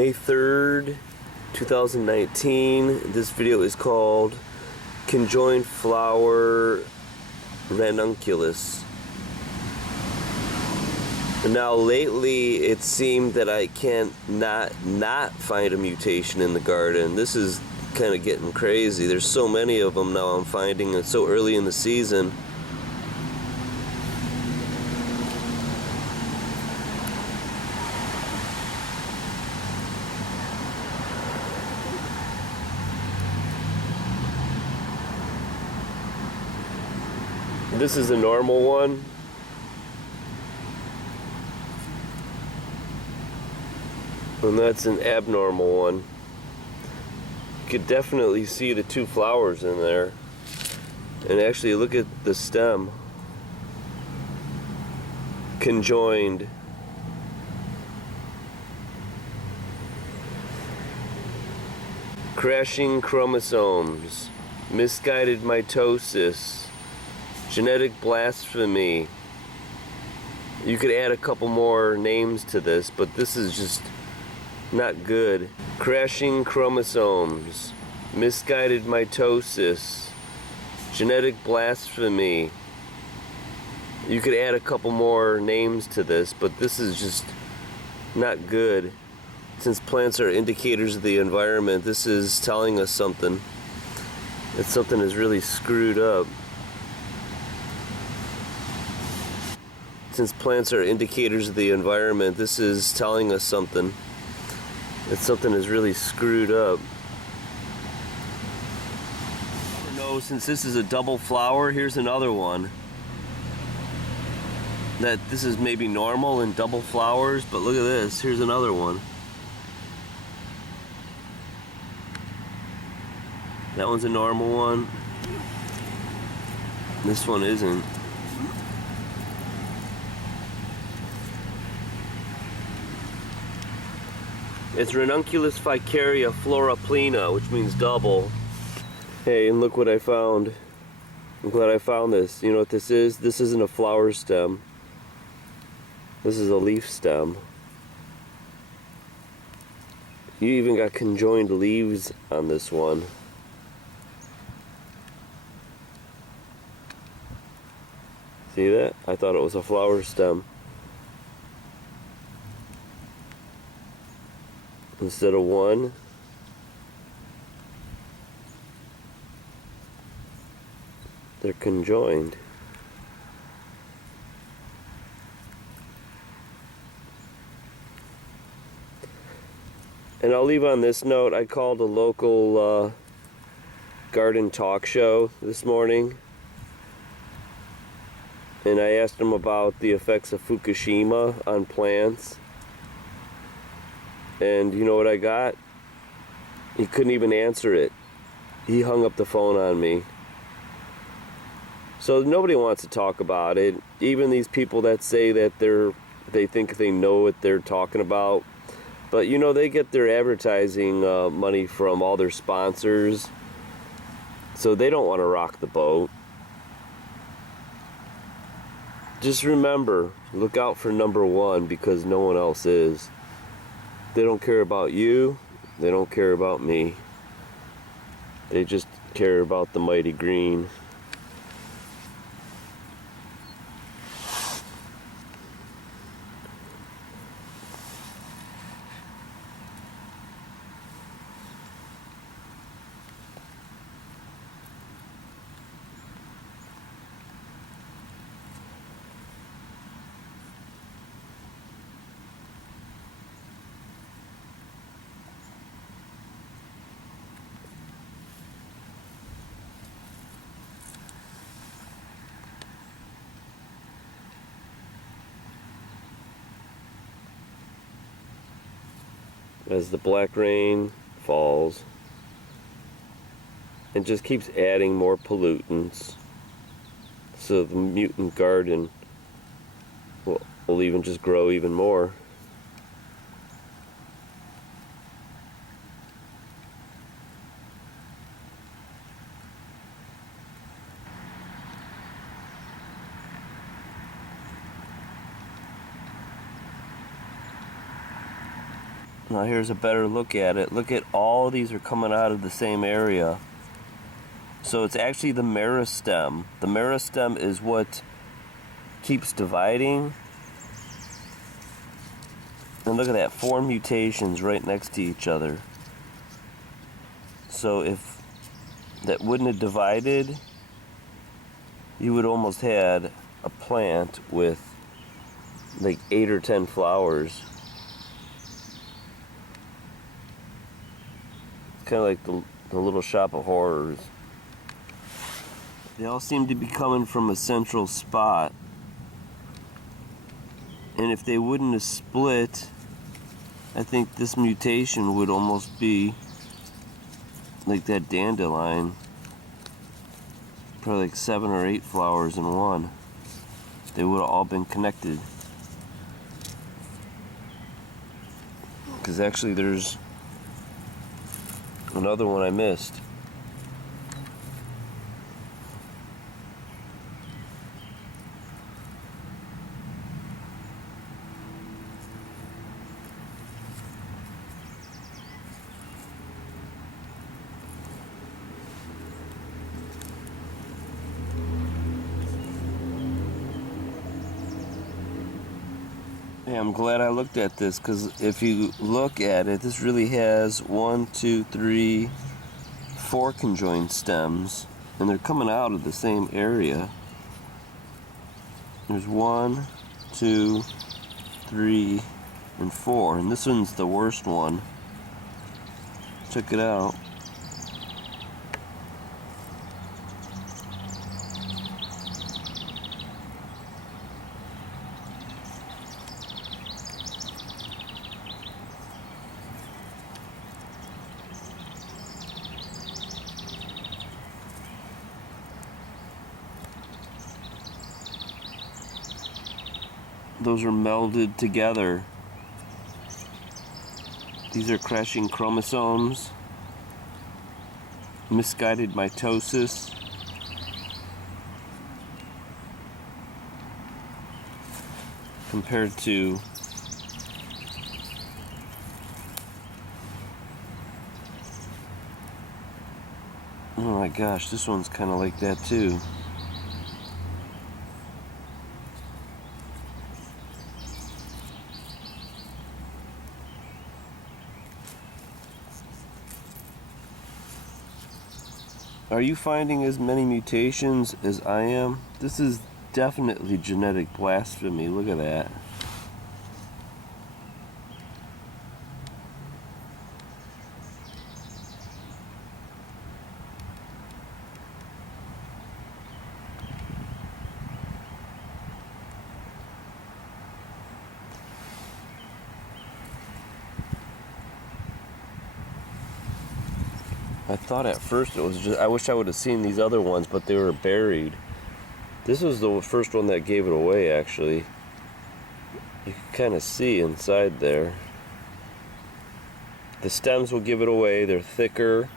May 3rd, 2019. This video is called Conjoined Flower Ranunculus. Now lately it seemed that I can't not find a mutation in the garden. This is kind of getting crazy. There's so many of them now I'm finding. It's so early in the season. This is a normal one. And that's an abnormal one. You could definitely see the two flowers in there. And actually look at the stem. Conjoined. Crashing chromosomes. Misguided mitosis. Genetic blasphemy. You could add a couple more names to this, but this is just not good. Crashing chromosomes. Misguided mitosis. Genetic blasphemy. You could add a couple more names to this, but this is just not good. Since plants are indicators of the environment, this is telling us something. That something is really screwed up. Since plants are indicators of the environment, this is telling us something. That something is really screwed up. I don't know, since this is a double flower, here's another one. That this is maybe normal in double flowers, but look at this, here's another one. That one's a normal one. This one isn't. It's Ranunculus ficaria flora pleno, which means double. Hey, and look what I found. I'm glad I found this. You know what this is? This isn't a flower stem. This is a leaf stem. You even got conjoined leaves on this one. See that? I thought it was a flower stem. Instead of one, they're conjoined. And I'll leave on this note, I called a local garden talk show this morning. And I asked them about the effects of Fukushima on plants. And you know what I got? He couldn't even answer it. He hung up the phone on me. So nobody wants to talk about it. Even these people that say that they think they know what they're talking about. But you know, they get their advertising money from all their sponsors. So they don't want to rock the boat. Just remember, look out for number one, because no one else is. They don't care about you, they don't care about me. They just care about the mighty green. As the black rain falls and just keeps adding more pollutants, so the mutant garden will even just grow even more. Now here's a better look at it. Look at all these are coming out of the same area. So it's actually the meristem. The meristem is what keeps dividing. And look at that, 4 mutations right next to each other. So if that wouldn't have divided, you would almost had a plant with like 8 or 10 flowers. Kind of like the Little Shop of Horrors. They all seem to be coming from a central spot. And if they wouldn't have split, I think this mutation would almost be like that dandelion. Probably like 7 or 8 flowers in one. They would have all been connected. Because actually there's another one I missed. Yeah, I'm glad I looked at this, because if you look at it, this really has 1, 2, 3, 4 conjoined stems, and they're coming out of the same area. There's 1, 2, 3, and 4, and this one's the worst one. Check it out. Those are melded together. These are crashing chromosomes, misguided mitosis. Compared to oh my gosh, this one's kind of like that too. Are you finding as many mutations as I am? This is definitely genetic blasphemy. Look at that. I thought at first it was just, I wish I would have seen these other ones, but they were buried. This was the first one that gave it away, actually. You can kind of see inside there. The stems will give it away. They're thicker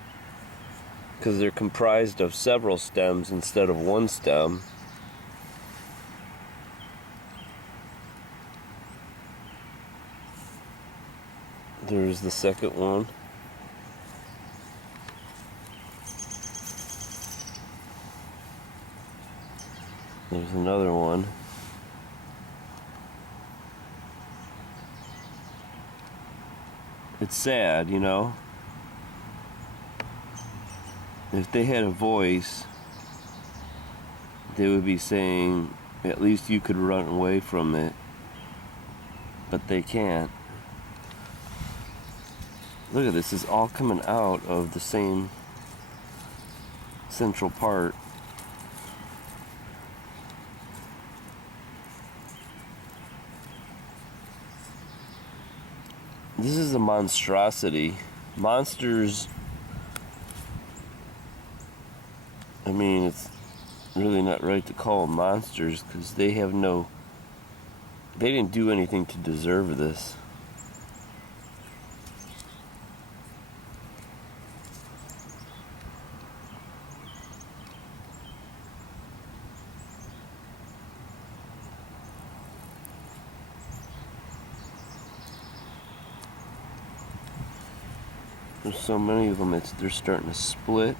because they're comprised of several stems instead of one stem. There's the second one. There's another one. It's sad, you know. If they had a voice, they would be saying, at least you could run away from it. But they can't. Look at this, it's all coming out of the same central part. This is a monstrosity. Monsters, I mean, it's really not right to call them monsters because they didn't do anything to deserve this. There's so many of them, they're starting to split.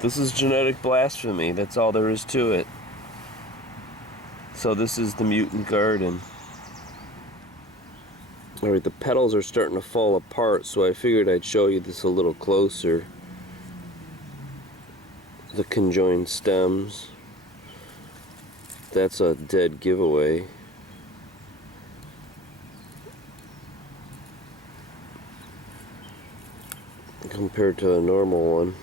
This is genetic blasphemy. That's all there is to it. So this is the Mutant Garden. Alright, the petals are starting to fall apart, so I figured I'd show you this a little closer. The conjoined stems. That's a dead giveaway. Compared to a normal one.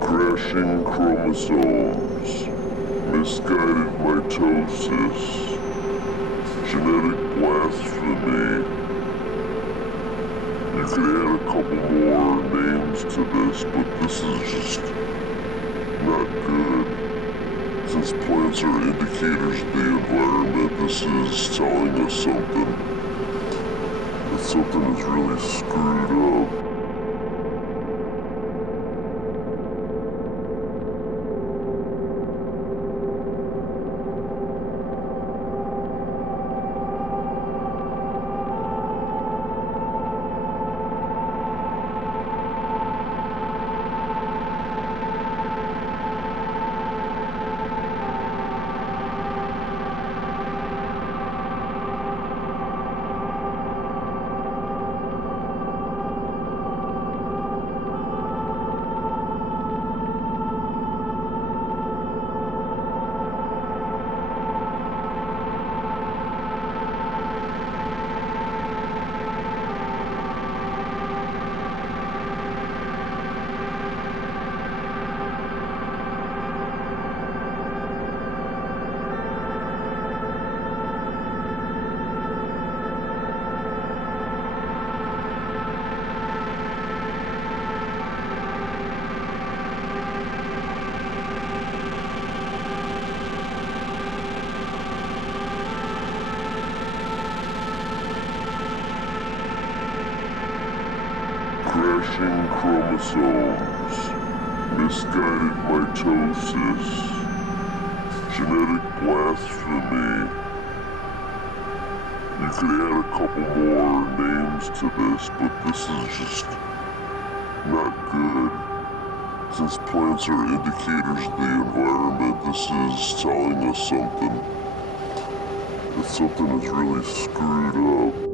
Crashing chromosomes, misguided mitosis, genetic blasphemy. You could add a couple more names to this, but this is just not good. Since plants are indicators of the environment, this is telling us something. That something is really screwed up. Crashing chromosomes, misguided mitosis, genetic blasphemy. You could add a couple more names to this, but this is just not good. Since plants are indicators of the environment, this is telling us something. That something is really screwed up.